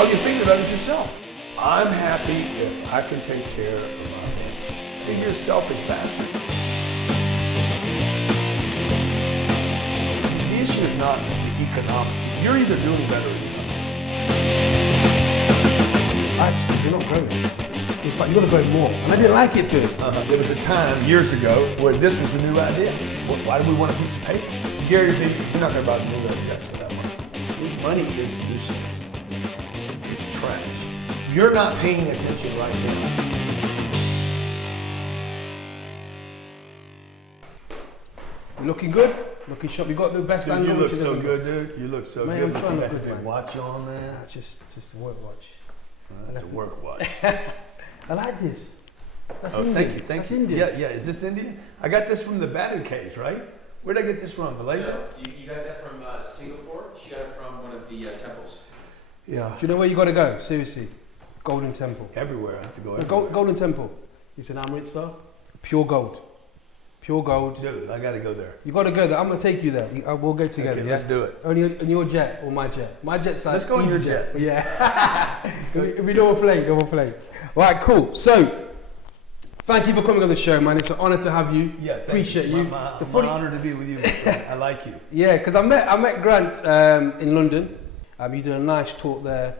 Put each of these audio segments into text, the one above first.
All you're thinking about is yourself. I'm happy if I can take care of my family. You're a selfish bastard. The issue is not economic. You're either doing better or you're not. Actually, you're not growing. In fact, you're growing more. And I didn't like it first. There was a time years ago where this was a new idea. Why do we want a piece of paper? Gary Vee, you're not going to buy the new jets for that money. Money is useless. It's trash. You're not paying attention right now. Looking good, looking sharp. You got the best angle. You look so good, dude. You look so man, good. I'm trying to Look look at good, that man. watch on, man. That's just a work watch. That's a work watch. I like this. That's Oh, Indian. thank you, thank That's you. Indian. Yeah. Is this Indian? I got this from the Badu case, right? Where'd I get this from? Malaysia? You got that from Singapore? She got it from one of the temples. Yeah. Do you know where you got to go? Seriously, Golden Temple. Everywhere. I have to go everywhere. Golden Temple. It's an Amritsar. Pure gold. Pure gold. Dude, I got to go there. You got to go there. I'm gonna take you there. We'll go together. Okay, yeah? let's do it. Only on your jet or my jet. My jet size. Let's go on your jet. Yeah. It'll be double plane. All right, cool. So, thank you for coming on the show, man. It's an honor to have you. Yeah, appreciate you. My honor to be with you. My friend. I like you. Yeah, because I met Grant in London. You did a nice talk there,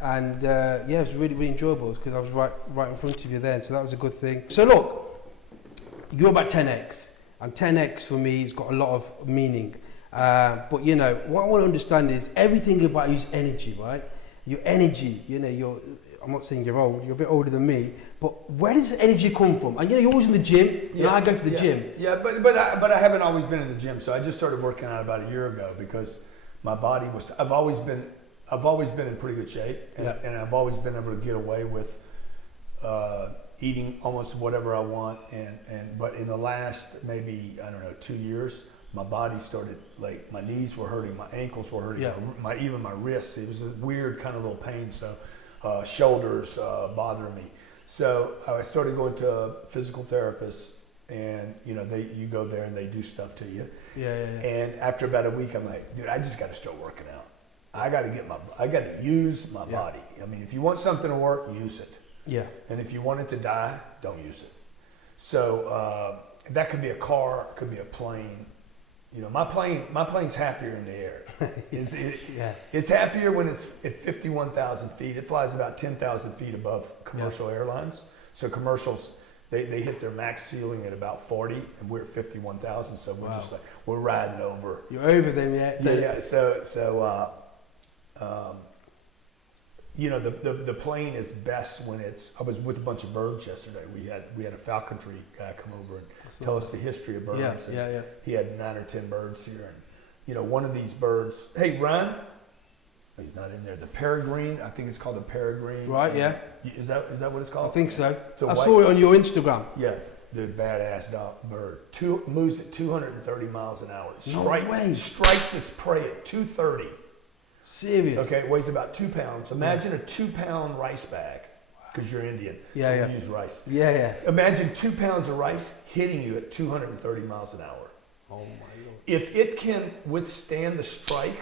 and yeah, it was really enjoyable because I was right in front of you there, so that was a good thing. So look, you're about 10x, and 10x for me has got a lot of meaning. But you know, what I want to understand is everything about you is energy, right? Your energy, you know, I'm not saying you're old, you're a bit older than me, but where does the energy come from? And you know, you're always in the gym, you know, I go to the gym. Yeah, but I haven't always been in the gym, so I just started working out about a year ago because my body was, I've always been in pretty good shape, and I've always been able to get away with eating almost whatever I want, but in the last maybe, I don't know, 2 years, my body started, like, my knees were hurting, my ankles were hurting, even my wrists, it was a weird kind of little pain, so shoulders bothering me. So I started going to a physical therapist, and you know, you go there and they do stuff to you. Yeah. And after about a week, I'm like, dude, I just got to start working out. I got to use my body. I mean, if you want something to work, use it. Yeah. And if you want it to die, don't use it. So that could be a car, it could be a plane. You know, my plane's happier in the air. It's happier when it's at 51,000 feet. It flies about 10,000 feet above commercial airlines. So commercials, they hit their max ceiling at about 40, and we're at 51,000. So we're just like, we're riding over. You're over them yet? Yeah. So you know, the plane is best when it's. I was with a bunch of birds yesterday. We had a falconry guy come over and tell us the history of birds. Yeah. He had 9 or 10 birds here, and you know, one of these birds. Hey, Ryan. He's not in there. The peregrine. I think it's called a peregrine. Right. Yeah. Is that what it's called? I think so. I saw it on your Instagram. Yeah. The badass bird. Moves at 230 miles an hour. Strikes its prey at 230. Serious? Okay, it weighs about 2 pounds. Imagine a 2-pound rice bag, because you're Indian. Yeah. You use rice. Yeah. Imagine 2 pounds of rice hitting you at 230 miles an hour. Oh my Lord. If it can withstand the strike,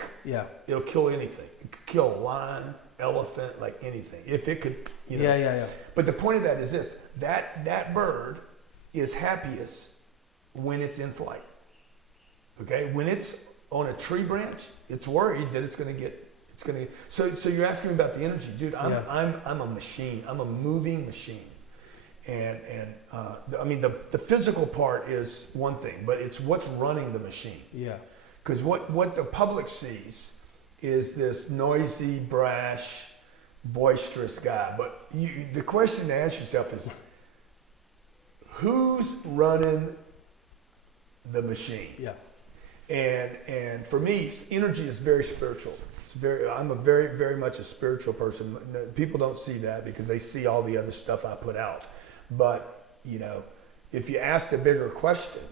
it'll kill anything. It could kill a lion, elephant, like anything. If it could, you know. Yeah. But the point of that is this: that bird is happiest when it's in flight. Okay, when it's on a tree branch, it's worried that it's going to get. So you're asking me about the energy, dude. I'm a machine. I'm a moving machine, and I mean the physical part is one thing, but it's what's running the machine. Yeah. Because what the public sees is this noisy, brash, boisterous guy. But the question to ask yourself is, who's running the machine? Yeah. And for me, energy is very spiritual. I'm a very, very much a spiritual person. People don't see that because they see all the other stuff I put out. But, you know, if you asked a bigger question,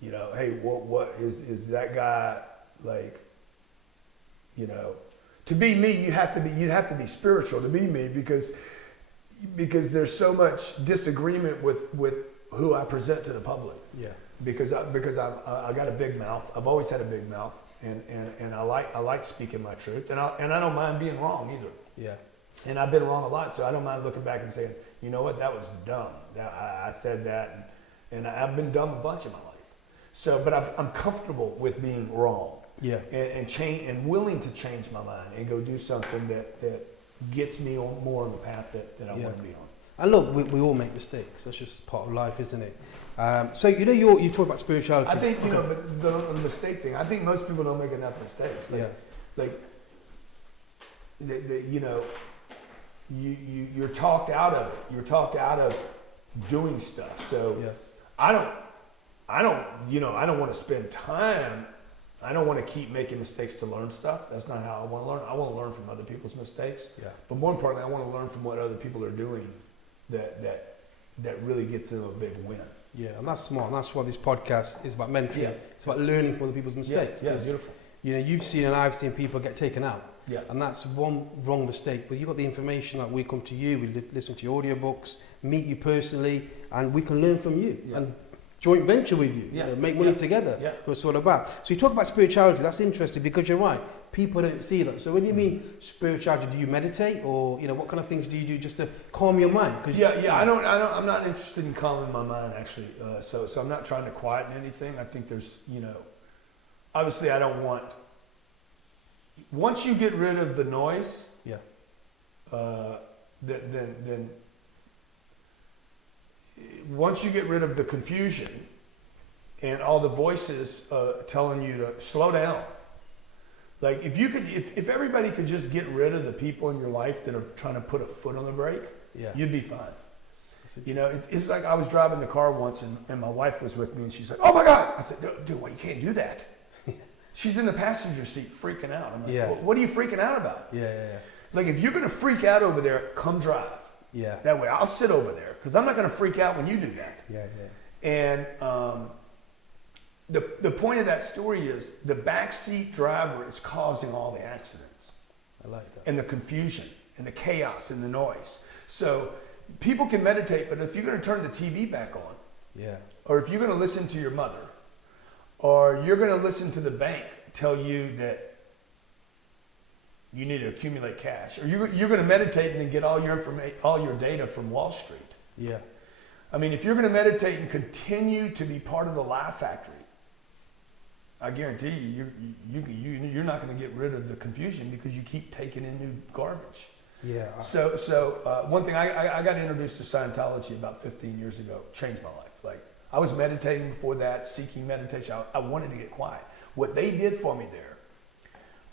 you know, hey, what is that guy like, you know, to be me, you'd have to be spiritual to be me because there's so much disagreement with who I present to the public. Yeah. Because I got a big mouth. I've always had a big mouth, and I like speaking my truth, and I don't mind being wrong either. Yeah. And I've been wrong a lot, so I don't mind looking back and saying, you know what, that was dumb. I said that, and I've been dumb a bunch in my life. So, but I'm comfortable with being wrong. Yeah. And change, and willing to change my mind and go do something that gets me more on the path that I want to be on. And look, we all make mistakes. That's just part of life, isn't it? So you talk about spirituality. I think but the mistake thing. I think most people don't make enough mistakes. You're talked out of it. You're talked out of doing stuff. So I don't want to spend time. I don't want to keep making mistakes to learn stuff. That's not how I want to learn. I want to learn from other people's mistakes. Yeah. But more importantly, I want to learn from what other people are doing that really gets them a big win. Yeah, and that's smart. And that's why this podcast is about mentoring. Yeah. It's about learning from other people's mistakes. Yeah, beautiful. You've seen and I've seen people get taken out. Yeah. And that's one wrong mistake. But you've got the information that we come to you, we listen to your audiobooks, meet you personally, and we can learn from you. Yeah. And joint venture with you, make money together. Yeah. That's what it's all about. So you talk about spirituality, that's interesting because you're right. People don't see that. So when you mean spirituality, do you meditate or what kind of things do you do just to calm your mind? I'm not interested in calming my mind actually. So I'm not trying to quieten anything. I think there's, obviously I don't want, once you get rid of the noise, then once you get rid of the confusion and all the voices telling you to slow down, like if everybody could just get rid of the people in your life that are trying to put a foot on the brake, you'd be fine. It's like I was driving the car once and my wife was with me and she's like, "Oh my God!" I said, "Dude, well, you can't do that." She's in the passenger seat freaking out. I'm like, well, "What are you freaking out about?" Like if you're gonna freak out over there, come drive. That way I'll sit over there because I'm not going to freak out when you do that. And the point of that story is the backseat driver is causing all the accidents. I like that. And the confusion and the chaos and the noise. So people can meditate, but if you're going to turn the TV back on, or if you're going to listen to your mother, or you're going to listen to the bank tell you that you need to accumulate cash, or you're going to meditate and then get all your information, all your data from Wall Street. I mean, if you're going to meditate and continue to be part of the lie factory, I guarantee you're not going to get rid of the confusion because you keep taking in new garbage. So one thing, I got introduced to Scientology about 15 years ago, changed my life. Like I was meditating before that, seeking meditation. I wanted to get quiet. What they did for me there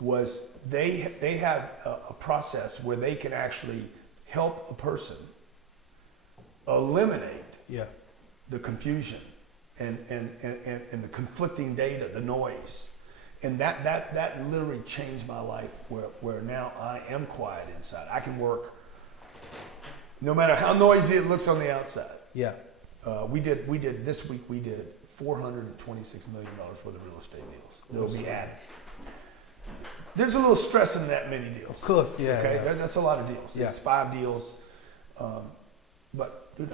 was they have a process where they can actually help a person eliminate the confusion and the conflicting data, the noise. And that literally changed my life where now I am quiet inside. I can work no matter how noisy it looks on the outside. We did this week we did $426 million worth of real estate deals. They'll be added. There's a little stress in that many deals. Of course, That's a lot of deals. It's 5 deals. But dude,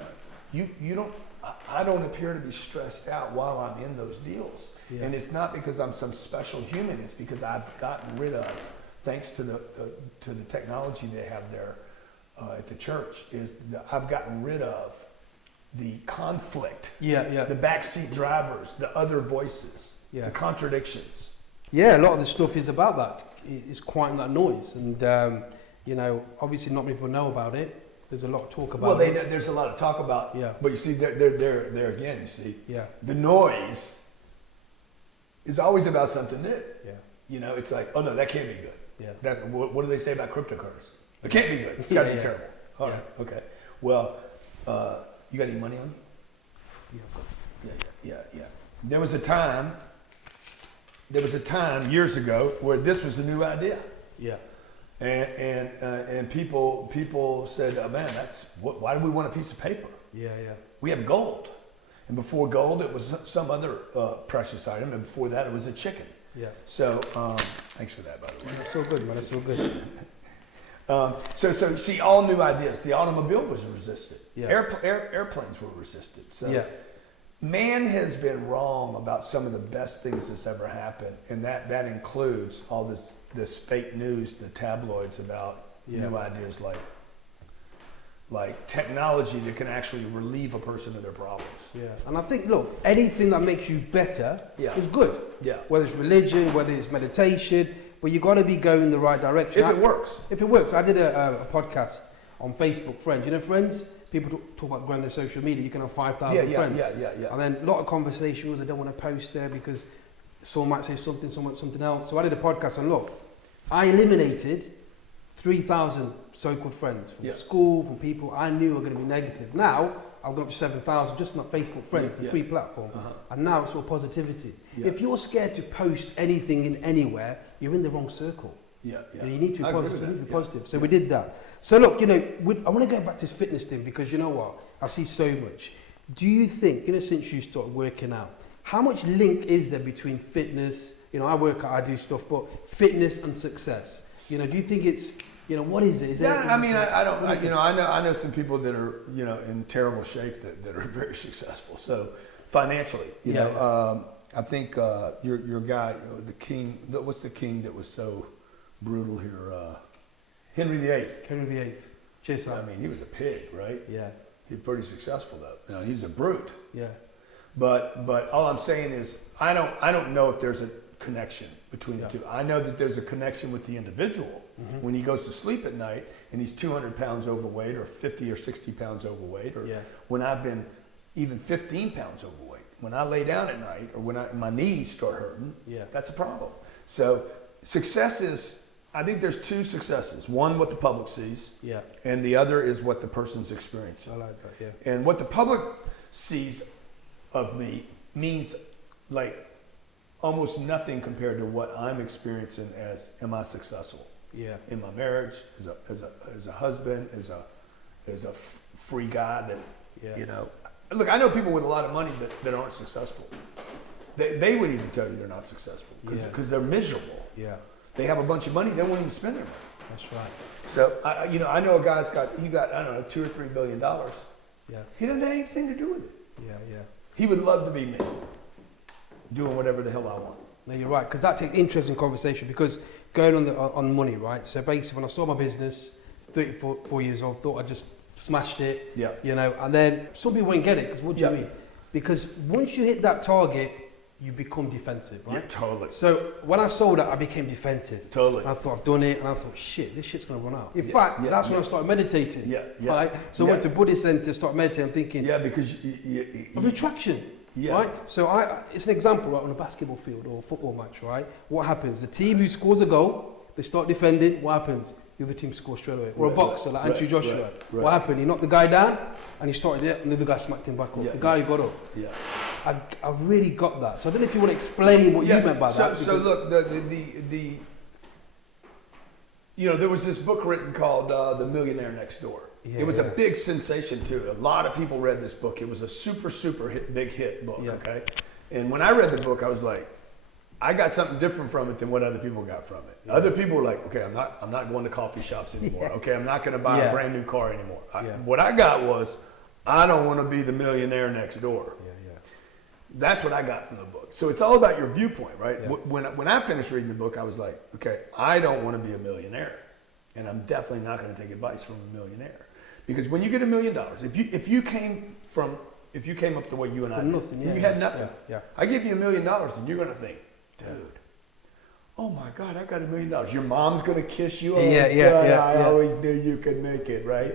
you don't. I don't appear to be stressed out while I'm in those deals. And it's not because I'm some special human. It's because I've gotten rid of, thanks to the technology they have there at the church, I've gotten rid of the conflict. The backseat drivers, the other voices, the contradictions. A lot of the stuff is about that. It's quieting that noise, and obviously not many people know about it. There's a lot of talk about it. Well, there's a lot of talk about. But you see, there again. You see, the noise is always about something new. It's like, oh no, that can't be good. What do they say about cryptocurrency? It can't be good. It's got to be terrible. All right, okay. Well, you got any money on me? Of course. Yeah. There was a time years ago where this was a new idea. And people said, oh, man, why do we want a piece of paper? We have gold. And before gold, it was some other precious item. And before that, it was a chicken. So thanks for that, by the way. That's so good, man. That's so good. So you see, all new ideas. The automobile was resisted. Airplanes were resisted. So Man has been wrong about some of the best things that's ever happened, and that includes all this fake news, the tabloids about new ideas like technology that can actually relieve a person of their problems. Yeah, and I think, look, anything that makes you better is good. Yeah. Whether it's religion, whether it's meditation, but you got to be going in the right direction. If it works. If it works. I did a podcast on Facebook, Friends. You know, Friends? People talk about growing their social media. You can have 5,000 friends. Yeah. And then a lot of conversation was, I don't want to post there because someone might say something, someone something else. So I did a podcast and look, I eliminated 3,000 so-called friends from school, from people I knew were going to be negative. Now, I've got up to 7,000 just on Facebook Friends, the free platform. And now it's all positivity. If you're scared to post anything in anywhere, you're in the wrong circle. You need to be positive. You need to be positive. So we did that. So look, you know, I want to go back to this fitness thing because you know what? I see so much. Do you think, you know, since you started working out, how much link is there between fitness, you know, I work out, I do stuff, but fitness and success? You know, do you think it's, you know, what is it? Is there? I mean, I know some people that are, you know, in terrible shape that are very successful. So financially, you know, I think your guy, the king, what's the king that was so brutal here? Henry VIII. Henry VIII. Cheers, I mean, he was a pig, right? Yeah. He was pretty successful though. You know, he was a brute. Yeah. But all I'm saying is I don't know if there's a connection between the two. I know that there's a connection with the individual when he goes to sleep at night and he's 200 pounds overweight or 50 or 60 pounds overweight, or when I've been even 15 pounds overweight. When I lay down at night or when my knees start hurting, that's a problem. So success is, I think there's two successes. One, what the public sees, and the other is what the person's experiencing. I like that, yeah. And what the public sees of me means like almost nothing compared to what I'm experiencing as, am I successful? Yeah. In my marriage, as a husband, as a free guy that, you know. Look, I know people with a lot of money that aren't successful. They would even tell you they're not successful because they're miserable. Yeah. They have a bunch of money, they won't even spend their money. That's right. So, I know a guy's got, I don't know, $2 or $3 billion. Yeah. He doesn't have anything to do with it. Yeah. He would love to be me, doing whatever the hell I want. No, you're right, because that's an interesting conversation, because going on money, right? So basically, when I saw my business, 34 years old, thought I just smashed it, you know, and then some people won't get it, because what do you mean? Because once you hit that target, you become defensive, right? Yeah, totally. So when I sold it, I became defensive. Totally. And I thought, I've done it, and I thought, shit, this shit's going to run out. In fact, that's when I started meditating. Right? So I went to Buddhist center, started meditating, thinking, because of retraction. Right? So it's an example, right, on a basketball field or a football match, right? What happens? The team who scores a goal, they start defending, what happens? The other team scores straight away. Or a boxer like Andrew Joshua. What happened? He knocked the guy down and he started it and the other guy smacked him back up. The guy who got up. I really got that. So I don't know if you want to explain what you meant by that. So look, you know, there was this book written called The Millionaire Next Door. It was a big sensation too. A lot of people read this book. It was a super big hit book. Okay, and when I read the book, I was like, I got something different from it than what other people got from it. Other people were like, okay, I'm not going to coffee shops anymore. Okay, I'm not going to buy a brand new car anymore. What I got was, I don't want to be the millionaire next door. That's what I got from the book. So it's all about your viewpoint, right? When I finished reading the book, I was like, okay, I don't want to be a millionaire, and I'm definitely not going to take advice from a millionaire, because when you get $1 million, if you came up the way you and I did, you had nothing. I give you $1 million, and you're going to think, dude, oh my God, I got $1 million. Your mom's going to kiss you. I always knew you could make it, right?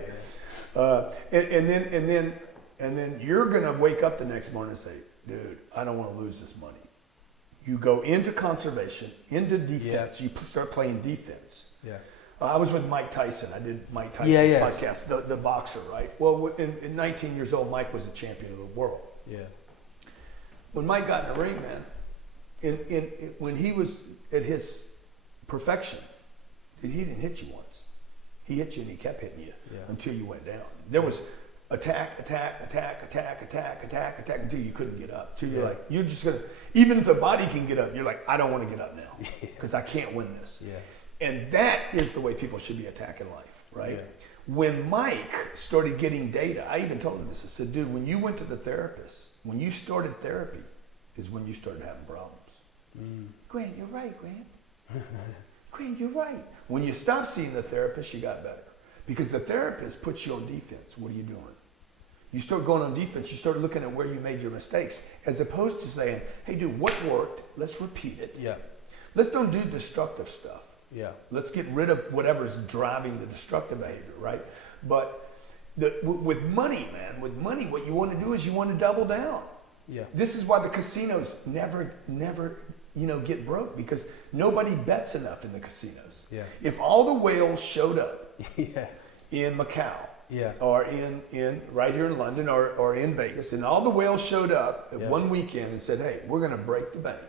And then you're going to wake up the next morning and say, dude, I don't want to lose this money. You go into conservation, into defense. You start playing defense. I was with Mike Tyson. I did Mike Tyson's podcast, the boxer, right? Well, in 19 years old, Mike was the champion of the world. When Mike got in the ring, man, when he was at his perfection, he didn't hit you once. He hit you and he kept hitting you until you went down. There was attack until you couldn't get up. Until you're like, you're just gonna, even if the body can get up, you're like, I don't want to get up now because I can't win this. And that is the way people should be attacking life, right? When Mike started getting data, I even told him this. I said, dude, when you went to the therapist, when you started therapy, is when you started having problems. Grant, you're right, Grant. Grant, you're right. When you stopped seeing the therapist, you got better. Because the therapist puts you on defense. What are you doing? You start going on defense. You start looking at where you made your mistakes, as opposed to saying, hey, dude, what worked? Let's repeat it. Yeah. Let's don't do destructive stuff. Yeah. Let's get rid of whatever's driving the destructive behavior, right? But with money, man, with money, what you want to do is you want to double down. Yeah. This is why the casinos never, get broke, because nobody bets enough in the casinos. Yeah. If all the whales showed up Yeah. in Macau, Yeah. or in right here in London, or in Vegas, and all the whales showed up at one weekend and said, hey, we're going to break the bank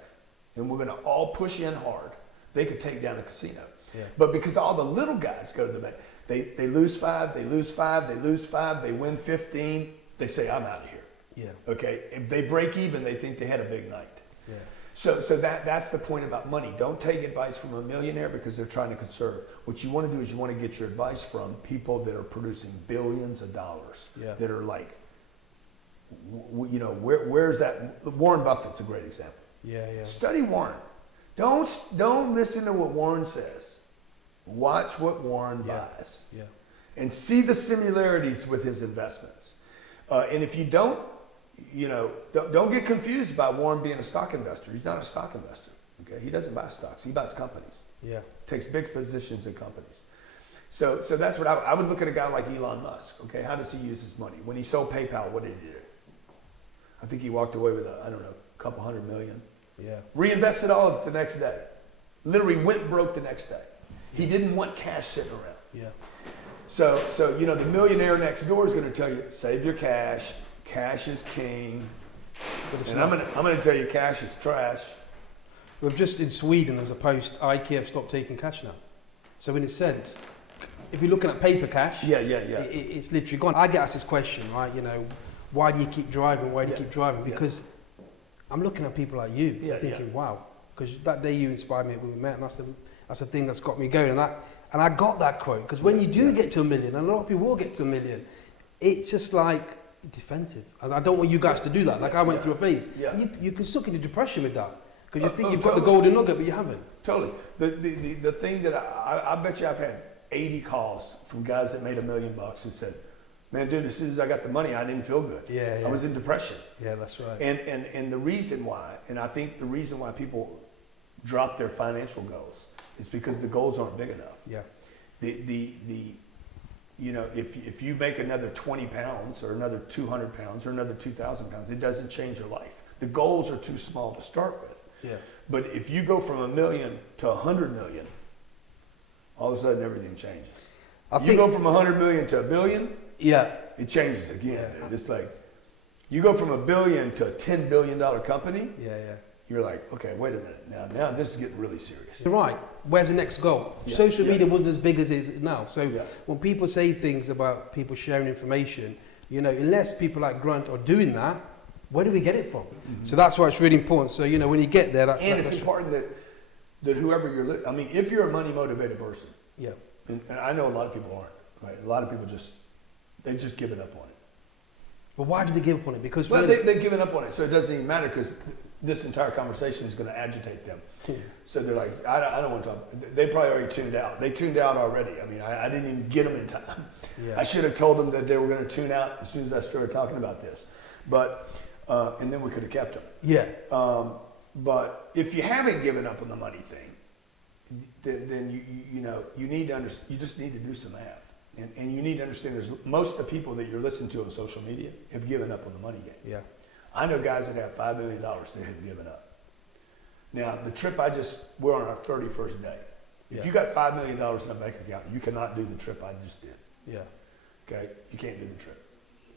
and we're going to all push in hard, they could take down a casino. Yeah. But because all the little guys go to the bank, they lose 5, they lose 5, they lose 5, they win 15, they say, I'm out of here. Yeah. Okay, if they break even, they think they had a big night. Yeah. So that's the point about money. Don't take advice from a millionaire because they're trying to conserve. What you want to do is you want to get your advice from people that are producing billions of dollars. Yeah. That are like, where's that? Warren Buffett's a great example. Yeah. Yeah. Study Warren. Don't listen to what Warren says. Watch what Warren buys. Yeah. And see the similarities with his investments. And if you don't get confused by Warren being a stock investor. He's not a stock investor. Okay, he doesn't buy stocks. He buys companies. Yeah. Takes big positions in companies. So that's what I would look at a guy like Elon Musk. Okay, how does he use his money? When he sold PayPal, what did he do? I think he walked away with a couple $100 million. Yeah. Reinvested all of it the next day. Literally went broke the next day. He didn't want cash sitting around. Yeah. So the millionaire next door is going to tell you, save your cash. Cash is king. And I'm gonna tell you, cash is trash. We've just in Sweden, there's a post, IKEA have stopped taking cash now. So in a sense, if you're looking at paper cash, it's literally gone. I get asked this question, right? Why do you keep driving? Why do you keep driving? Because I'm looking at people like you, thinking, wow. Because that day you inspired me when we met, and that's the thing that's got me going. And I got that quote, because when you do get to $1 million, and a lot of people will get to $1 million, it's just like, defensive. I don't want you guys to do that. Like I went through a phase. Yeah. You can suck into depression with that because you think you've got the golden nugget, but you haven't. Totally. The thing that I bet you I've had 80 calls from guys that made $1 million who said, man, dude, as soon as I got the money, I didn't feel good. Yeah. I was in depression. Yeah, that's right. And the reason why, and I think the reason why people drop their financial goals is because the goals aren't big enough. Yeah. If you make another 20 pounds or another 200 pounds or another 2,000 pounds, it doesn't change your life. The goals are too small to start with. Yeah. But if you go from $1 million to 100 million, all of a sudden everything changes. You go from 100 million to $1 billion, it changes again. Yeah. It's like you go from $1 billion to a $10 billion company. Yeah. You're like, okay, wait a minute. Now this is getting really serious. You're right. Where's the next goal? Yeah. Social media wasn't as big as it is now. So Yeah. when people say things about people sharing information, unless people like Grant are doing that, where do we get it from? Mm-hmm. So that's why it's really important. So, when you get there... it's important that whoever if you're a money motivated person, and I know a lot of people aren't, right? A lot of people they've just given up on it. But why do they give up on it? Because they've given up on it, so it doesn't even matter because this entire conversation is going to agitate them. So they're like, I don't want to talk. They probably already tuned out. They tuned out already. I mean, I didn't even get them in time. Yeah. I should have told them that they were going to tune out as soon as I started talking about this. But, and then we could have kept them. Yeah. But if you haven't given up on the money thing, then you need to you just need to do some math. And you need to understand most of the people that you're listening to on social media have given up on the money game. Yeah. I know guys that have $5 million that have given up. Now, the trip we're on our 31st day. If you got $5 million in a bank account, you cannot do the trip I just did. Yeah. Okay? You can't do the trip.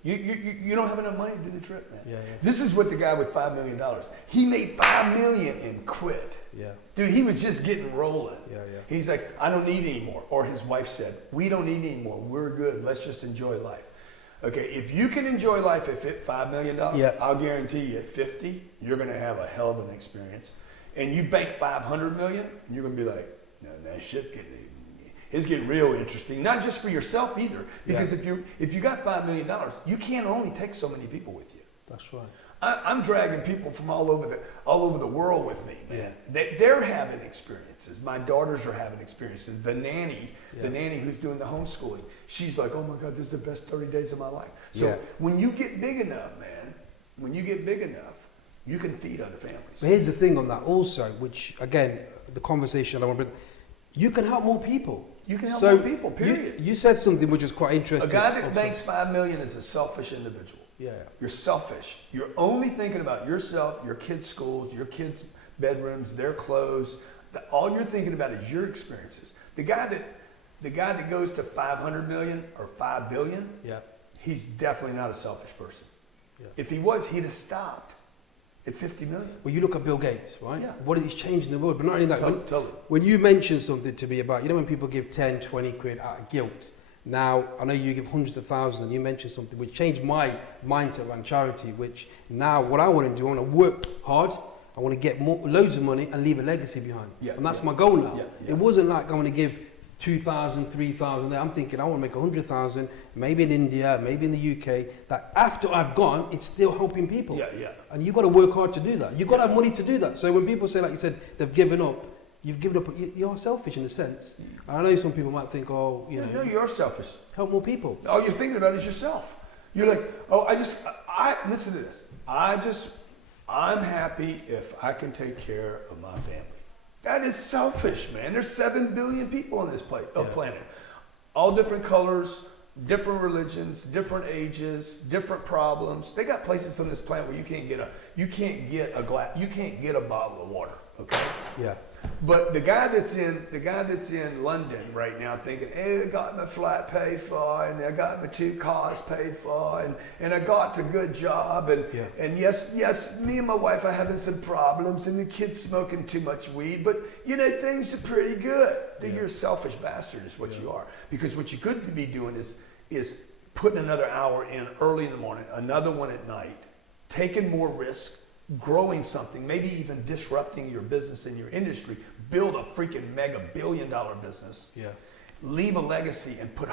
You don't have enough money to do the trip, man. Yeah. This is what the guy with $5 million. He made $5 million and quit. Yeah. Dude, he was just getting rolling. Yeah. He's like, I don't need any more. Or his wife said, we don't need any more. We're good. Let's just enjoy life. Okay, if you can enjoy life at $5 million, I'll guarantee you at 50, you're going to have a hell of an experience. And you bank 500 million, and you're going to be like, no, shit. It's getting real interesting. Not just for yourself either, because if you got $5 million, you can't only take so many people with you. That's right. I'm dragging people from all over the world with me, man. They're having experiences. My daughters are having experiences. The nanny who's doing the homeschooling, she's like, oh my God, this is the best 30 days of my life. So when you get big enough, man, you can feed other families. But here's the thing on that also, which again, the conversation I want to bring, you can help more people. You can help more people, period. You said something which was quite interesting. A guy that makes $5 million is a selfish individual. Yeah. You're selfish. You're only thinking about yourself, your kids' schools, your kids' bedrooms, their clothes. All you're thinking about is your experiences. The guy that goes to 500 million or 5 billion, he's definitely not a selfish person. Yeah. If he was, he'd have stopped at 50 million. Well, you look at Bill Gates, right? Yeah. What he's changed in the world. But not only that, Totally. When you mention something to me about, you know, when people give 10, 20 quid out of guilt. Now, I know you give hundreds of thousands, and you mentioned something which changed my mindset around charity, which now what I want to do, I want to work hard, I want to get loads of money and leave a legacy behind. And that's my goal now. It wasn't like I want to give 2,000, 3,000 there. I'm thinking I want to make 100,000, maybe in India, maybe in the UK, that after I've gone, it's still helping people. And you've got to work hard to do that. You've got to have money to do that. So when people say, like you said, they've given up, you've given up, you're selfish in a sense. And I know some people might think, oh, you know. No, you're selfish. Help more people. All you're thinking about is yourself. You're like, oh, listen to this. I'm happy if I can take care of my family. That is selfish, man. There's 7 billion people on this planet. All different colors, different religions, different ages, different problems. They got places on this planet where you can't get a bottle of water, okay? Yeah. But the guy that's in London right now thinking, hey, I got my flat paid for, and I got my 2 cars paid for, and I got a good job, and yes, me and my wife are having some problems, and the kid's smoking too much weed, but you know, things are pretty good. You're a selfish bastard is what you are. Because what you could be doing is putting another hour in early in the morning, another one at night, taking more risk, growing something, maybe even disrupting your business and your industry, build a freaking mega billion-dollar business, leave a legacy, and put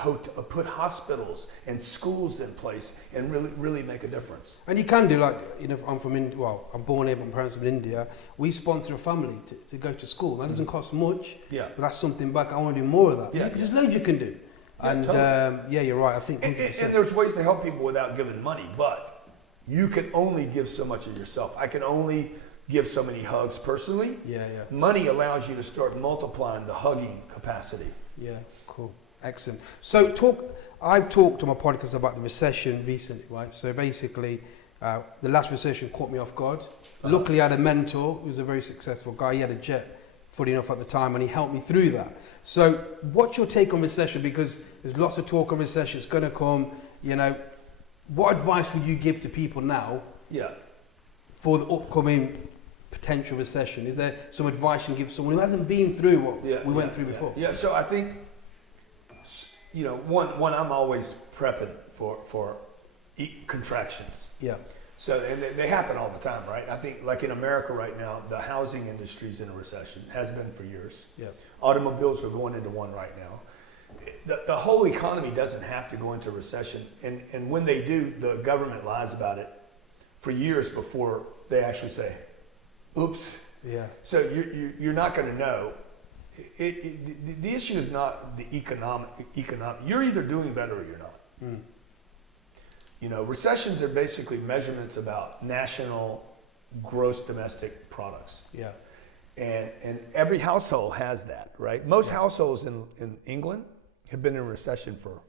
hospitals and schools in place and really make a difference. And you can do, like, you know, I'm from India, well, I'm born here, but my parents are in India. We sponsor a family to go to school. That doesn't cost much, but that's something back. I want to do more of that. There's loads you can do. And totally. You're right, I think 100%. And there's ways to help people without giving money, but you can only give so much of yourself. I can only give so many hugs personally. Money allows you to start multiplying the hugging capacity. Yeah, cool. Excellent. So I've talked on my podcast about the recession recently, right? So basically, the last recession caught me off guard. Luckily, I had a mentor who was a very successful guy. He had a jet, funny enough, at the time, and he helped me through that. So what's your take on recession? Because there's lots of talk of recession. It's going to come, you know. What advice would you give to people now for the upcoming potential recession? Is there some advice you can give someone who hasn't been through what we went through before? So I think, you know, one I'm always prepping for contractions. So, and they happen all the time, right? I think, like in America right now, the housing industry's in a recession, has been for years. Automobiles are going into one right now. The whole economy doesn't have to go into recession, and when they do, the government lies about it for years before they actually say, oops. So you're not going to know. The issue is not the economic. You're either doing better or you're not. You know, recessions are basically measurements about national gross domestic products. And every household has that, right? Most households in England have been in recession for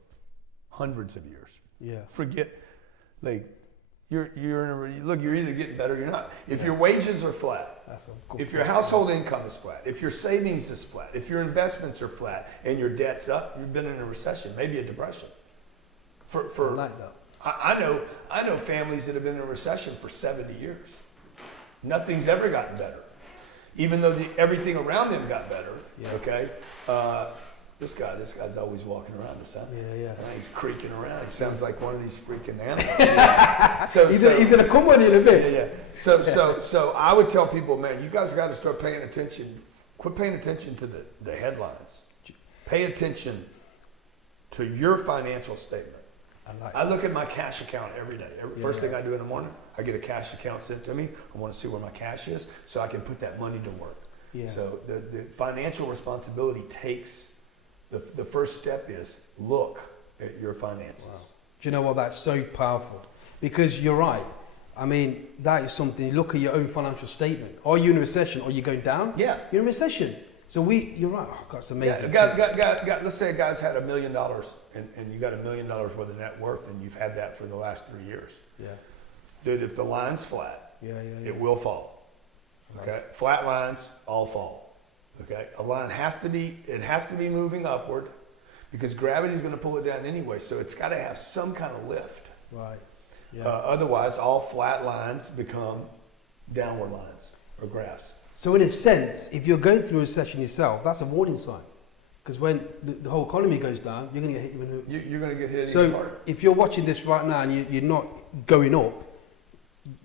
hundreds of years. Forget, like, you're either getting better or you're not. If your wages are flat, if your household income is flat, if your savings is flat, if your investments are flat and your debt's up, you've been in a recession, maybe a depression. I know families that have been in a recession for 70 years. Nothing's ever gotten better. Even though everything around them got better, okay? This guy's always walking around us, huh? He's creaking around. He sounds like one of these freaking animals. He's gonna come on in a bit. So I would tell people, man, you guys got to start paying attention. Quit paying attention to the headlines. pay attention to your financial statement. I look at my cash account every day. First thing I do in the morning, I get a cash account sent to me. I want to see where my cash is so I can put that money to work. Yeah. So the financial responsibility takes, the first step is look at your finances. Wow. Do you know what? That's so powerful. Because you're right. I mean, that is something, you look at your own financial statement. Are you in a recession? Are you going down? Yeah. You're in a recession. So you're right. Oh, God, it's amazing. Let's say a guy's had $1 million and you got $1 million worth of net worth and you've had that for the last 3 years. Yeah. Dude, if the line's flat, it will fall. Okay? Right. Flat lines all fall. Okay? A line has to be moving upward because gravity's going to pull it down anyway. So it's got to have some kind of lift. Right. Yeah. Otherwise, all flat lines become downward lines or graphs. So in a sense, if you're going through a recession yourself, that's a warning sign. Because when the whole economy goes down, you're going to get hit even. You're going to get hit. So if you're watching this right now and you're not going up,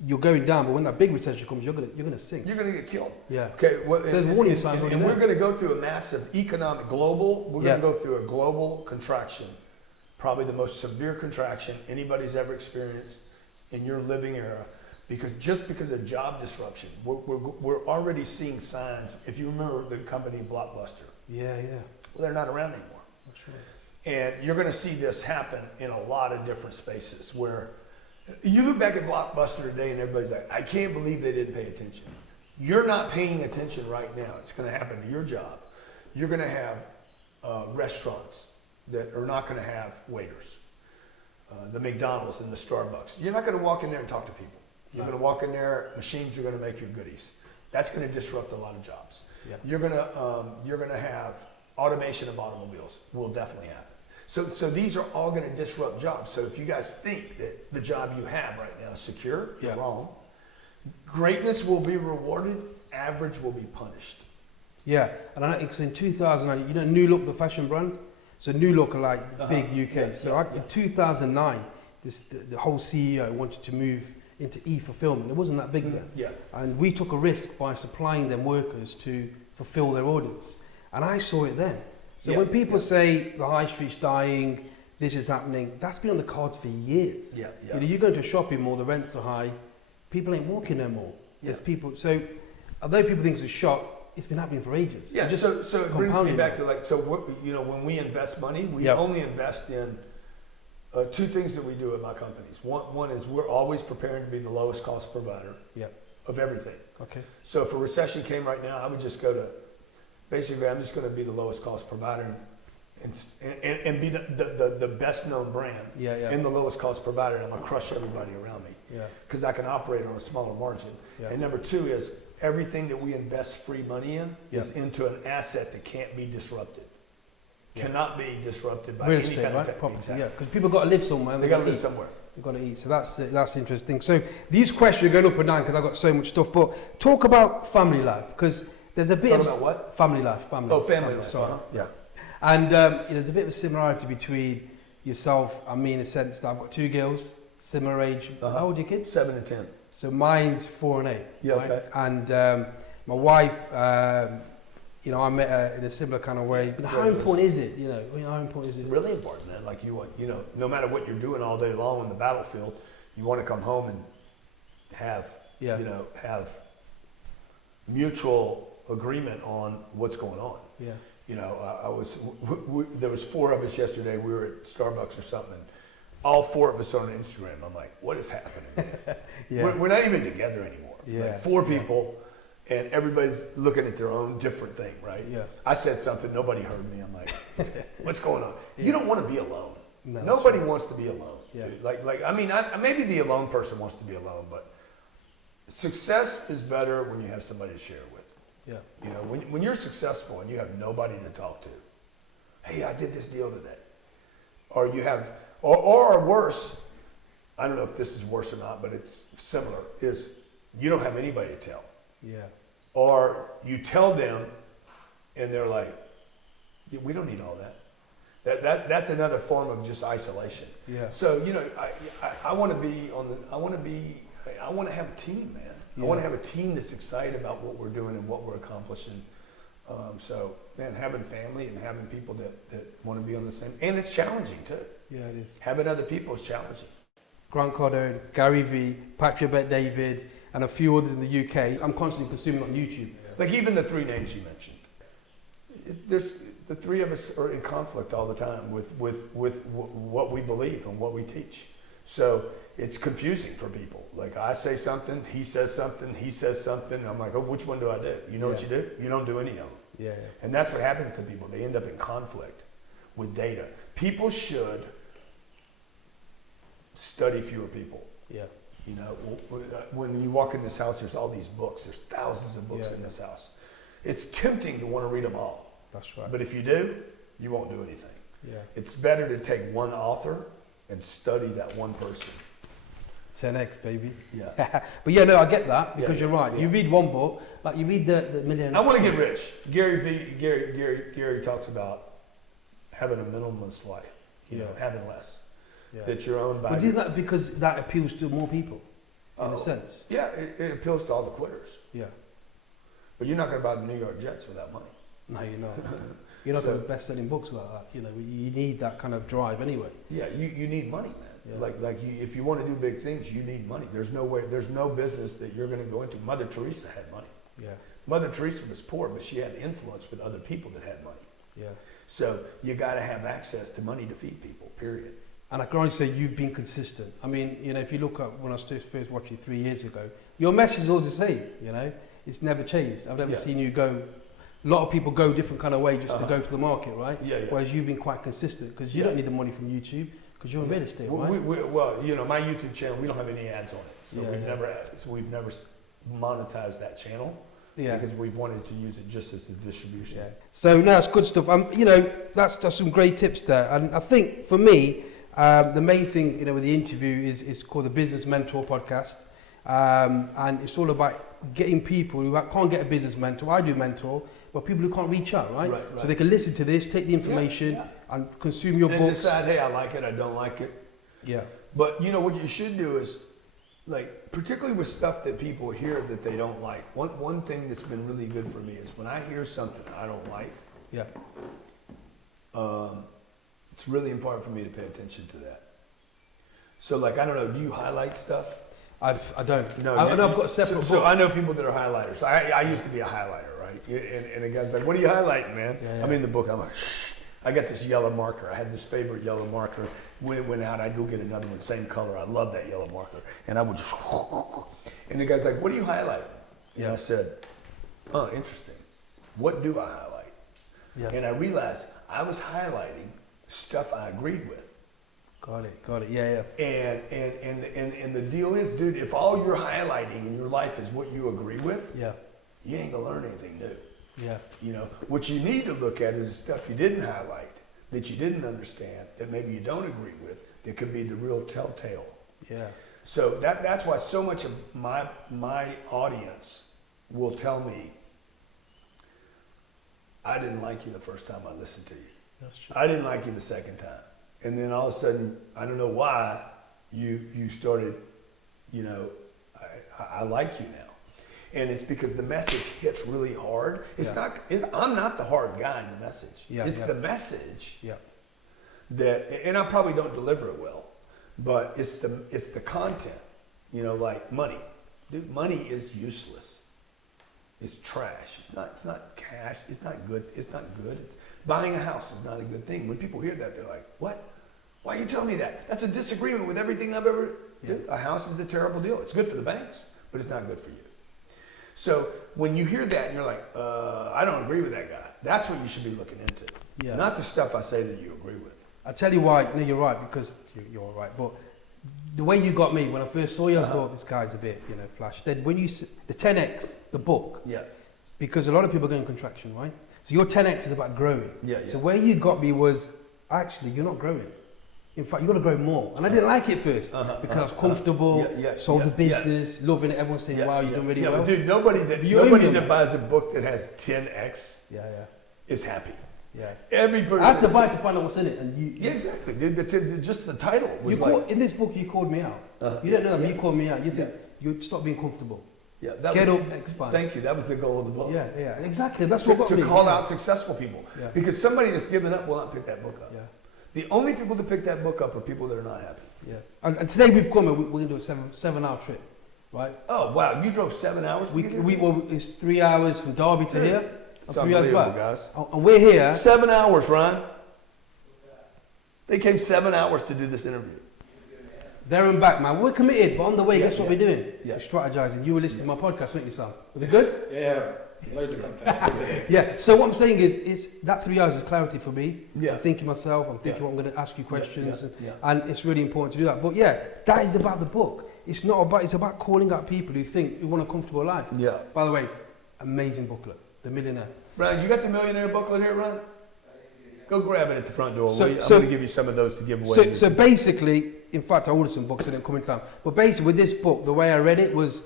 you're going down. But when that big recession comes, you're going to sink. You're going to get killed. Yeah. Okay. Well, so there's warning signs. And we're going to go through a massive economic global. We're going to go through a global contraction, probably the most severe contraction anybody's ever experienced in your living era. Because of job disruption, we're already seeing signs. If you remember the company Blockbuster, well, they're not around anymore. That's right. And you're going to see this happen in a lot of different spaces. Where you look back at Blockbuster today, and everybody's like, "I can't believe they didn't pay attention." You're not paying attention right now. It's going to happen to your job. You're going to have restaurants that are not going to have waiters. The McDonald's and the Starbucks. You're not going to walk in there and talk to people. You're going to walk in there, machines are going to make your goodies. That's going to disrupt a lot of jobs. Yeah. You're going to have automation of automobiles. Will definitely happen. So these are all going to disrupt jobs. So if you guys think that the job you have right now is secure, you're wrong. Greatness will be rewarded. Average will be punished. Yeah, and I know because in 2009, you know, New Look, the fashion brand. So New Look are like big UK. In 2009, the whole CEO wanted to move into e-fulfillment. It wasn't that big then. Yeah. And we took a risk by supplying them workers to fulfill their orders. And I saw it then. So when people say the high street's dying, this is happening, that's been on the cards for years. Yeah. You know, you go to a shopping mall, the rents are high, people ain't walking no more. There's people, so although people think it's a shock, it's been happening for ages. Yeah, so it brings me back to when we invest money, we only invest in two things that we do at my companies. One is we're always preparing to be the lowest cost provider of everything. Okay. So if a recession came right now, I would just go to, basically I'm just going to be the lowest cost provider and be the best known brand and the lowest cost provider, and I'm going to crush everybody around me because I can operate on a smaller margin. And number two is everything that we invest free money in is into an asset that can't be disrupted. Cannot be disrupted by real any estate, kind right? of Property, exactly. because people got to live somewhere. They got to live somewhere. They've got to eat. So that's interesting. So these questions are going up and down because I've got so much stuff. But talk about family life, because there's a bit Talk of about what? Family life. Family life. Sorry. Yeah. And there's a bit of a similarity between yourself and me in a sense that I've got two girls, similar age. How old are your kids? 7 and 10. So mine's 4 and 8. Yeah. Right? Okay. And my wife, you know, I met her in a similar kind of way. But how important is it? You know, how important is it? Really important, man. Like no matter what you're doing all day long on the battlefield, you want to come home and have have mutual agreement on what's going on. Yeah. You know, there was 4 of us yesterday. We were at Starbucks or something. And all 4 of us on Instagram. I'm like, what is happening? We're not even together anymore. Yeah. Like 4 people, and everybody's looking at their own different thing, right? Yeah. I said something, nobody heard me. I'm like, what's going on? You don't want to be alone. No, Nobody wants to be alone. Yeah. Like I mean, maybe the alone person wants to be alone, but success is better when you have somebody to share with. Yeah. You know, when you're successful and you have nobody to talk to, hey, I did this deal today. Or you have, or worse, I don't know if this is worse or not, but it's similar, is you don't have anybody to tell. Yeah. Or you tell them and they're like, we don't need all that. That's another form of just isolation. Yeah. So, you know, I want to have a team, man. I want to have a team that's excited about what we're doing and what we're accomplishing. So, man, having family and having people that want to be on the same, and it's challenging too. Yeah, it is. Having other people is challenging. Grant Cardone, Gary Vee, Patrick Bet-David, and a few others in the UK. I'm constantly consuming on YouTube. Like even the three names you mentioned. There's the three of us are in conflict all the time with what we believe and what we teach. So it's confusing for people. Like I say something, he says something, he says something. I'm like, oh, which one do I do? You know what you do? You don't do any of them. Yeah. And that's what happens to people. They end up in conflict with data. People should study fewer people. Yeah. You know, when you walk in this house, there's all these books. There's thousands of books in this house. It's tempting to want to read them all. That's right. But if you do, you won't do anything. Yeah. It's better to take one author and study that one person. 10x, baby. Yeah. But yeah, no, I get that because you're right. Yeah. You read one book, like you read the Millionaire. I want to get rich. Gary talks about having a minimalist life. You know, having less. Yeah. That you're owned by. But is that because that appeals to more people, in a sense? Yeah, it appeals to all the quitters. Yeah. But you're not going to buy the New York Jets without money. No, you're not. You're not going to best-selling books like that. You know, you need that kind of drive anyway. Yeah, you need money, man. Yeah. If you want to do big things, you need money. There's no business that you're going to go into. Mother Teresa had money. Yeah. Mother Teresa was poor, but she had influence with other people that had money. Yeah. So you got to have access to money to feed people, period. And I can only say you've been consistent. I mean, you know, if you look at when I first watched you 3 years ago, your message is all the same, you know. It's never changed. I've never seen you go, a lot of people go a different kind of way just to go to the market, right? Yeah. Whereas you've been quite consistent because you don't need the money from YouTube because you're in real estate, right? Well, you know, my YouTube channel, we don't have any ads on it. So we've never monetized that channel. Yeah. Because we've wanted to use it just as a distribution. Yeah. So no, it's good stuff. You know, that's some great tips there. And I think for me, the main thing, you know, with the interview is called the Business Mentor Podcast. And it's all about getting people who can't get a business mentor. I do mentor, but people who can't reach out, right? So they can listen to this, take the information and consume your books. And decide, hey, I like it, I don't like it. Yeah. But you know, what you should do is, like, particularly with stuff that people hear that they don't like. One thing that's been really good for me is when I hear something I don't like, it's really important for me to pay attention to that. So, like, I don't know, do you highlight stuff? I don't. No, I've got a separate book. So I know people that are highlighters. I used to be a highlighter, right? And the guy's like, what are you highlighting, man? Yeah. I'm in the book. I'm like, shh. I got this yellow marker. I had this favorite yellow marker. When it went out, I'd go get another one, same color. I love that yellow marker. And I would just, and the guy's like, what are you highlighting? And I said, oh, interesting. What do I highlight? Yeah. And I realized I was highlighting stuff I agreed with. Got it. Yeah. And the deal is, dude, if all you're highlighting in your life is what you agree with, you ain't gonna learn anything new. Yeah. You know, what you need to look at is stuff you didn't highlight, that you didn't understand, that maybe you don't agree with, that could be the real telltale. Yeah. So that's why so much of my audience will tell me, I didn't like you the first time I listened to you. That's true. I didn't like you the second time. And then all of a sudden, I don't know why, you started, you know, I like you now. And it's because the message hits really hard. I'm not the hard guy in the message. It's the message that, and I probably don't deliver it well, but it's the content, you know, like money. Dude, money is useless. It's trash. It's not cash. It's not good. It's buying a house is not a good thing. When people hear that, they're like, what? Why are you telling me that? That's a disagreement with everything I've ever done. A house is a terrible deal. It's good for the banks, but it's not good for you. So when you hear that and you're like, I don't agree with that guy, that's what you should be looking into. Yeah. Not the stuff I say that you agree with. I'll tell you why. No, you're right, because you're all right. But the way you got me, when I first saw you, I thought this guy's a bit, you know, flash. Then when you, the 10X, the book, because a lot of people are going contraction, right? So your 10X is about growing. So where you got me was, actually, you're not growing. In fact, you've got to grow more. And I didn't like it first because I was comfortable, sold the business, loving it. Everyone's saying, wow, you're doing really well. Dude, nobody that buys a book that has 10X is happy. Yeah. Every person. I had to buy it to find out what's in it. And you, exactly. Dude, just the title was in this book, you called me out. You don't know that, but you called me out. You think, you stop being comfortable. Yeah, Get up, expand. Thank you. That was the goal of the book. Yeah, exactly. That's what got to me. call out successful people. Yeah. Because somebody that's given up will not pick that book up. Yeah. The only people to pick that book up are people that are not happy. Yeah. And today we've come and we're going to do a 7-hour trip, right? Oh, wow. You drove 7 hours? Well, it's 3 hours from Derby to here. It's 3 hours unbelievable, back. guys. And we're here. 7 hours, Ryan. They came 7 hours to do this interview. There and back, man. We're committed, but on the way, guess what we're doing? Yeah. We're strategizing. You were listening to my podcast, weren't you, Sam? Was it good? Yeah, loads of content. Yeah. So what I'm saying is that 3 hours is clarity for me. Yeah. I'm thinking myself. I'm thinking Yeah. what I'm going to ask you questions, Yeah. and it's really important to do that. But yeah, that is about the book. It's not about. It's about calling out people who want a comfortable life. Yeah. By the way, amazing booklet, The Millionaire. Ryan, you got the Millionaire booklet here, Ryan? Go grab it at the front door. So- will you? I'm so- going to give you some of those to give away. So basically, in fact, I ordered some books. I didn't come in time. But basically, with this book, the way I read it was,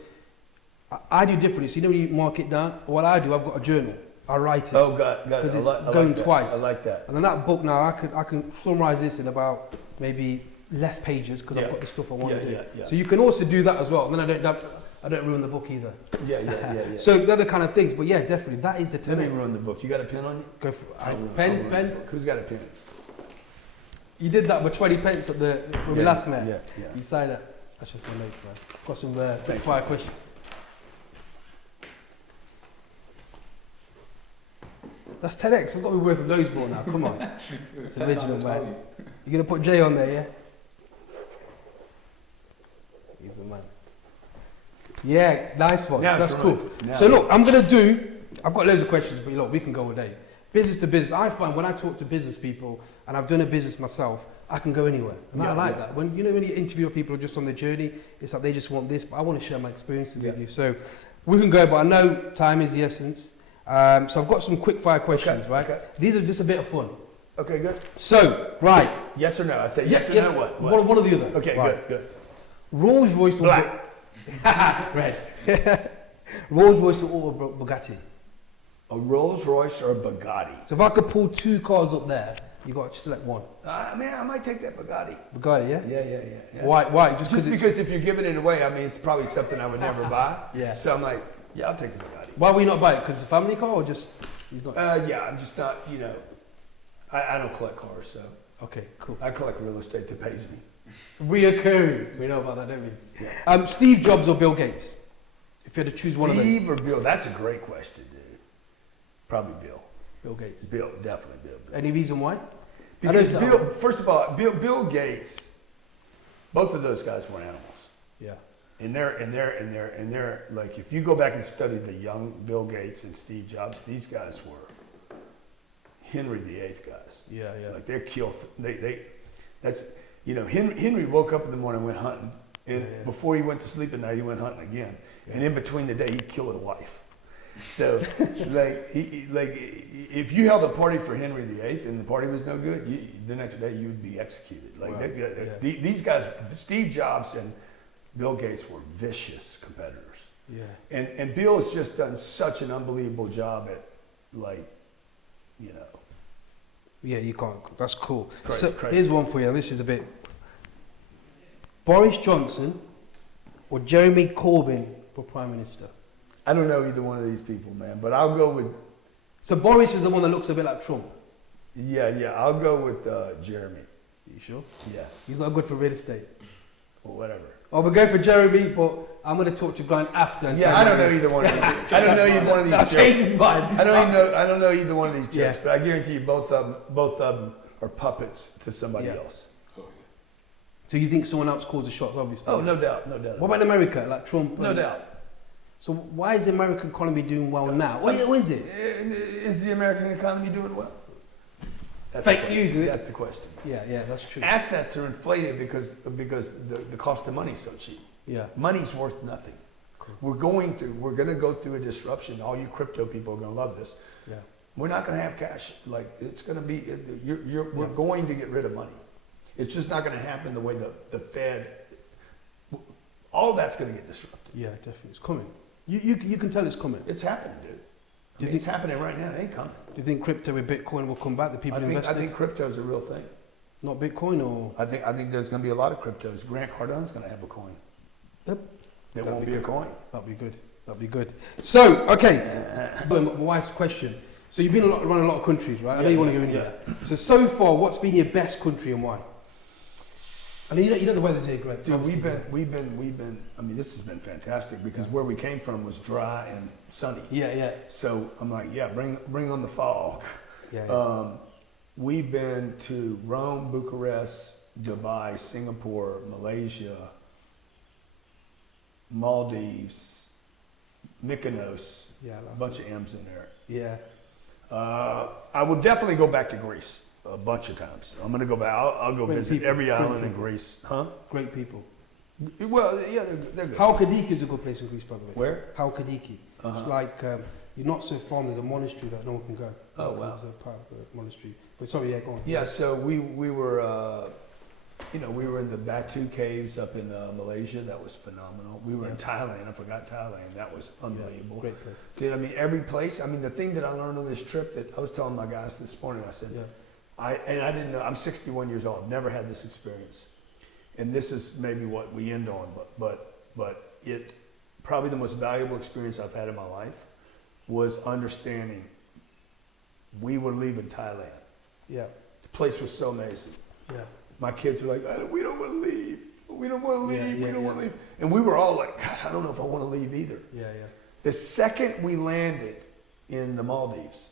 I do differently. So you know when you mark it down, what I do, I've got a journal. I write it. Oh, got it. Because it's I like going that. twice. I like that. And then that book now, I can summarize this in about maybe less pages because Yeah. I've got the stuff I want to do. Yeah. So you can also do that as well. And then I don't ruin the book either. Yeah. So they're the kind of things. But yeah, definitely, that is the Let me 10X. ruin the book. You got a pen on you? Go for I'll ruin pen. the book. Who's got a pen? You did that with 20 pence at when we last met. Yeah. You signed it. That's just my notes, man. Got some quick Thank fire questions. That's 10x. I've got to be worth a loads more now. Come on. It's original, man. You're going to put J on there, yeah? He's the man. Yeah, nice one. Now That's it's cool. right. Now So it's look, I've got loads of questions, but look, we can go all day. Business to business. I find when I talk to business people, and I've done a business myself, I can go anywhere. And I like that. When you interview people just on their journey, it's like they just want this, but I want to share my experiences with you. So we can go, but I know time is the essence. So I've got some quick fire questions, right? Okay. These are just a bit of fun. Okay, good. So, right. Yes or no? I say yes or no. What? One or the other. Okay, right. good. Rolls Royce or Black. Red. Rolls Royce or Bugatti. A Rolls Royce or a Bugatti? So if I could pull two cars up there, you got to select one. I might take that Bugatti. Bugatti, yeah? Yeah. Why? Just because if you're giving it away, I mean, it's probably something I would never buy. Yeah. So I'm like, yeah, I'll take the Bugatti. Why will you not buy it? Because it's a family car or just he's not? Yeah, I'm just not, I don't collect cars, so Okay, cool. I collect real estate that pays me. Reoccurring. We know about that, don't we? Yeah. Steve Jobs or Bill Gates? If you had to choose one of them. Steve or Bill? That's a great question, dude. Probably Bill. Bill Gates. Bill, definitely Bill. Any reason why? Because Bill, first of all, Bill Gates, both of those guys were animals. Yeah. And they're like, if you go back and study the young Bill Gates and Steve Jobs, these guys were Henry VIII guys. Yeah. Like they're killed. Henry woke up in the morning and went hunting. And before he went to sleep at night, he went hunting again. And in between the day, he'd kill a wife. So, if you held a party for Henry VIII and the party was no good, the next day you would be executed. These guys, Steve Jobs and Bill Gates, were vicious competitors. Yeah. And Bill has just done such an unbelievable job at, Yeah, you can't. That's cool. Crazy, So crazy. here's one for you. This is a bit. Boris Johnson or Jeremy Corbyn for Prime Minister? I don't know either one of these people, man, but I'll go with, So Boris is the one that looks a bit like Trump. I'll go with Jeremy. You sure? Yeah, He's not good for real estate. or whatever. Oh, we're going for Jeremy, but I'm going to talk to Grant after. And Yeah, tell I don't you know this. either one of these. I don't know either one of these I'll jokes. change his mind. I don't know either one of these jokes, but I guarantee you both of them are puppets to somebody Yeah. else. So you think someone else calls the shots, obviously? Oh, no doubt. What about America, like Trump? No doubt. So why is the American economy doing well now? What is it? Is the American economy doing well? That's Fake the question. news, isn't it? That's the question. Yeah, that's true. Assets are inflated because the cost of money is so cheap. Yeah. Money's worth nothing. Cool. We're going to go through a disruption. All you crypto people are going to love this. Yeah. We're not going to have cash. Like it's going to be. We're going to get rid of money. It's just not going to happen the way the Fed. All that's going to get disrupted. Yeah, definitely. It's coming. You can tell it's coming. It's happening, dude. Do you It's happening right now. It ain't coming. Do you think crypto with Bitcoin will come back? The people I invested? think crypto is a real thing. Not Bitcoin or? I think there's going to be a lot of cryptos. Grant Cardone's going to have a coin. Yep. There That'd won't be be a good. coin. That'd be good. That'd be good. So, okay, my wife's question. So you've been around a lot of countries, right? I know you want to go India. So far, what's been your best country and why? And you know the weather's here great. Dude, we've been. I mean, this has been fantastic because where we came from was dry and sunny. Yeah. So I'm like, yeah, bring on the fog. Yeah. We've been to Rome, Bucharest, Dubai, Singapore, Malaysia, Maldives, Mykonos. Yeah. A bunch of M's in there. Yeah. I will definitely go back to Greece a bunch of times. I'm gonna go back. I'll go Great visit people, every great island in people. Greece. Huh? Great people. Well, yeah, they're good. Halkidiki is a good place in Greece, by the way. Where? Halkidiki. It's like you're not so far. There's a monastery that no one can go. Oh, wow. There's a part of the monastery. But sorry, yeah, go on. Yeah, so we were, we were in the Batu caves up in Malaysia. That was phenomenal. We were in Thailand. I forgot Thailand. That was unbelievable. Great place. Dude, I mean, every place. I mean, the thing that I learned on this trip that I was telling my guys this morning, I said, I didn't know. I'm 61 years old. I've never had this experience, and this is maybe what we end on. But it probably the most valuable experience I've had in my life was understanding. We were leaving Thailand. Yeah. The place was so amazing. Yeah. My kids were like, we don't want to leave. We don't want to leave. Yeah, we don't want to leave. And we were all like, God, I don't know if I want to leave either. Yeah. The second we landed in the Maldives,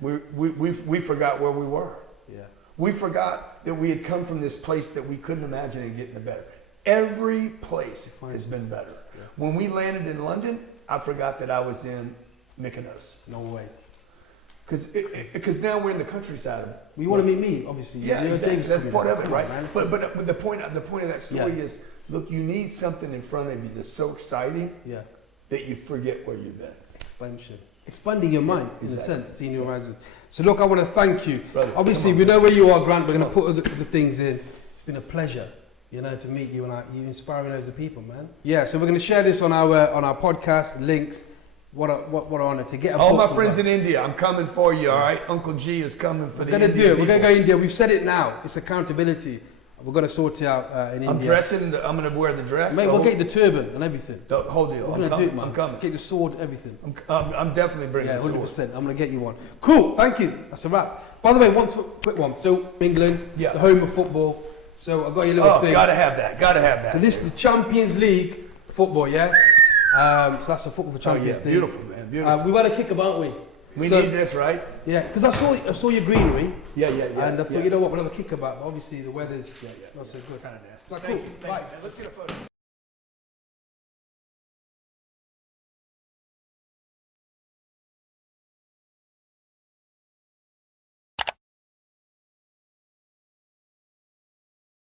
we forgot where we were. Yeah. We forgot that we had come from this place that we couldn't imagine it getting better. Every place has been better. Yeah. When we landed in London, I forgot that I was in Mykonos. No way. Because now we're in the countryside. You want to meet me, obviously. Yeah, You're exactly. Dave's That's coming part in. of it, Come right? on, man. But the point of that story is, look, you need something in front of you that's so exciting that you forget where you've been. Expansion. Expanding your mind, in Exactly. a sense, seeing your horizon. So look, I want to thank you. Brother, Obviously, we know where you are, Grant. We're going to put other things in. It's been a pleasure, to meet you, and you inspiring loads of people, man. Yeah, so we're going to share this on our podcast, links. What an honor to get a All book my friends in India, I'm coming for you, all right? Uncle G is coming for We're the going to do Indian it. We're going to people. go India. We've said it now. It's accountability. We're going to sort it out in I'm India. dressing, I'm going to wear the dress. Mate, we'll get the turban and everything. The whole deal. We're going to do it, man. I'm coming. Get the sword, everything. I'm definitely bringing Yeah, the sword. 100%. I'm going to get you one. Cool. Thank you. That's a wrap. By the way, one quick one. So, England, the home of football. So, I got your little thing. Gotta have that. So, this is the Champions League football, yeah? So, that's the football for Champions League. Beautiful, man. Beautiful. We've had a kick-up, aren't we? We need this, right? Yeah, because I saw your greenery. Yeah. And I thought, you know what, we'll have a kick-up, but obviously the weather's not so good. Kind of nasty. Cool. Thank you. Right. Let's get a photo.